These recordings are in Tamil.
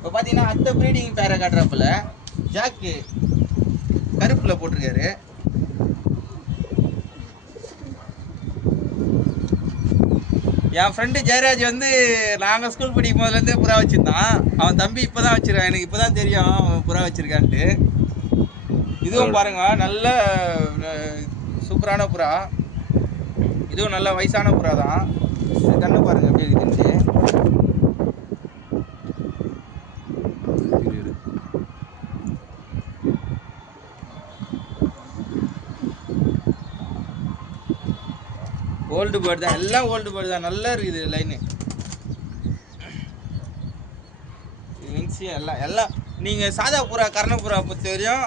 இப்போ பார்த்தீங்கன்னா அடுத்த ப்ரீடிங் பேரை காட்டுறப்பல ஜாக்கு கருப்பில் போட்டிருக்காரு. என் ஃப்ரெண்டு ஜெயராஜ் வந்து நாங்கள் ஸ்கூல் படிக்கும் போதுலேருந்தே புறா வச்சுருந்தான். அவன் தம்பி இப்போ தான் வச்சுருக்கான். எனக்கு இப்போ தான் தெரியும் அவன் புறா வச்சுருக்கான்ட்டு. இதுவும் பாருங்க நல்ல சூப்பரான புறா. இதுவும் நல்ல வயசான புறா தான். கண்ணு பாருங்க எப்படி இருக்குன்ட்டு. ஓல்டு பேர்டு தான், எல்லாம் ஓல்டு பேர்டு தான். நல்லா இருக்குது லைனு விங்ஸு எல்லாம். நீங்கள் சாதா புறா கர்ணப்புறா பொறுத்த வரையும்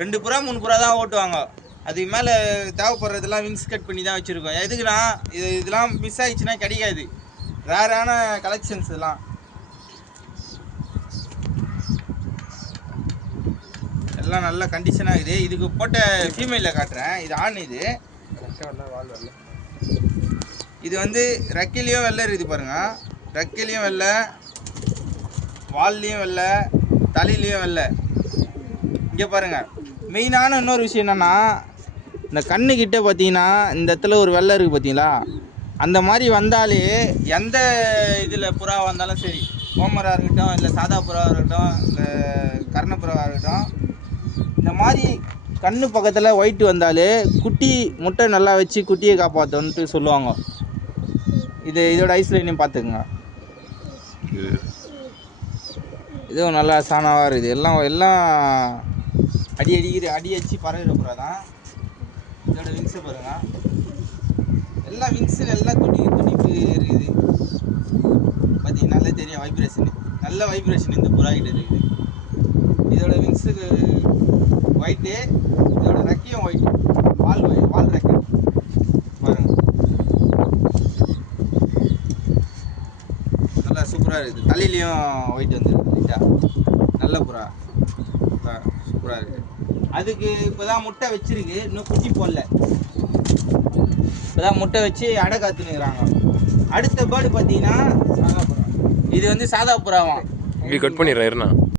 2 புறா 3 புறா தான் ஓட்டுவாங்க. அதுக்கு மேலே தேவைப்படுறதெல்லாம் விங்ஸ் கட் பண்ணி தான் வச்சுருக்கோம். எதுக்குன்னா இதெல்லாம் மிஸ் ஆகிடுச்சுன்னா கிடைக்காது. ரேரான கலெக்ஷன்ஸ் இதெல்லாம். எல்லாம் நல்ல கண்டிஷனாக இருக்குது. இதுக்கு போட்ட ஃபீமேலில் காட்டுறேன். இது ஆண். இது வந்து ரெக்கையிலையும் வெள்ளை இருக்குது பாருங்க. ரெக்கையிலையும் வெள்ளை, வால்லையும் வெள்ளை, தலையிலையும் வெள்ளை. இங்கே பாருங்கள், மெயினான இன்னொரு விஷயம் என்னென்னா, இந்த கண்ணுக்கிட்ட பார்த்தீங்கன்னா இந்த இடத்துல ஒரு வெள்ளை இருக்குது பார்த்தீங்களா. அந்த மாதிரி வந்தாலே எந்த இதில் புறா வந்தாலும் சரி, கோமராக இருக்கட்டும், இல்லை சாதா புறாவாக இருக்கட்டும், இல்லை கர்ணப்புறாவாக இருக்கட்டும், இந்த மாதிரி கண்ணு பக்கத்தில் ஒயிட் வந்தாலே குட்டி முட்டை நல்லா வச்சு குட்டியை காப்பாற்றணுன்ட்டு சொல்லுவாங்க. இதோட ஐஸ்லைனையும் பார்த்துக்குங்க. இதுவும் நல்லா சாணாவாக இருக்குது. எல்லாம் அடி அடிச்சு பறகுற புறா தான். இதோட விங்ஸை பாருங்க. எல்லாம் விங்ஸில் எல்லாம் துடிப்பு இருக்குது பார்த்தீங்கன்னாலே தெரியும். வைப்ரேஷன், நல்ல வைப்ரேஷன் இந்த புறா கிட்ட இருக்குது. இதோட விங்ஸுக்கு ஒயிட்டு, இதோட ரெக்கையும் ஒயிட்டு, வால் ரெக்கை பாருங்க. நல்லா சூப்பராக இருக்குது. தலையிலையும் ஒயிட் வந்துருக்கு லைட்டாக. நல்ல புறா சூப்பராக இருக்குது. அதுக்கு இப்போ தான் முட்டை வச்சிருக்கு, இன்னும் குட்டி போடல. இப்போ தான் முட்டை வச்சு அடை காத்துனுக்குறாங்க. அடுத்த பேர்டு பார்த்தீங்கன்னா இது வந்து சாதா புறாவாம். கட் பண்ணிடுறேன்.